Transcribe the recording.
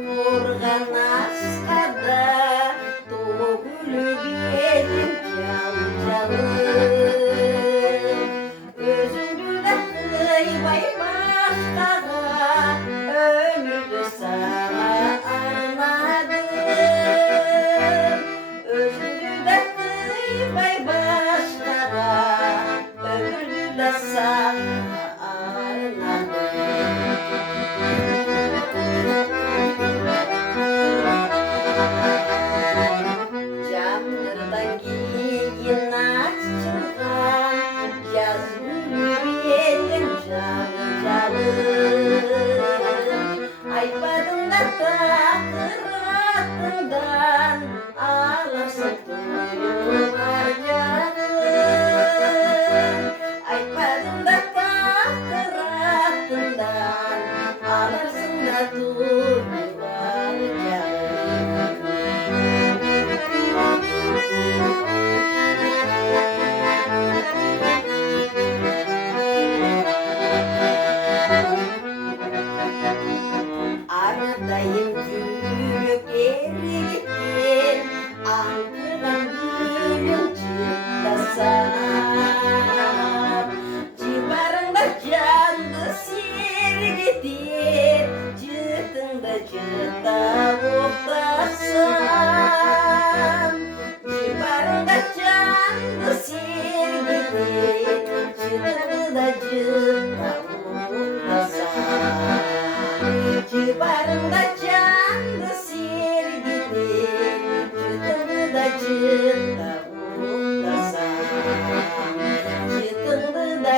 Турганас када төгүлгенин жалжалым өзүңдү да кыйбай башкага өмүрдү сага арнадым өзүңдү да кыйбай башкага өмүрдү да сага Жамгырдан кийин ачылган жаз гүлү жалын айтпадың да такыр атыңдан аларсың туюлар жагын айтпадың да такыр атыңдан аларсың да туюлар Ардайым жүрек ерігіткен аңқыған гүлің жыттасам Жибарыңда жанды сергітер жытыңда жыттап оқтасам Жибарыңда жанды сергітер жытыңда жыттап оқтасам Жибарыңда жанды сергітер жытыңды да жыттап оқтасам жытыңды да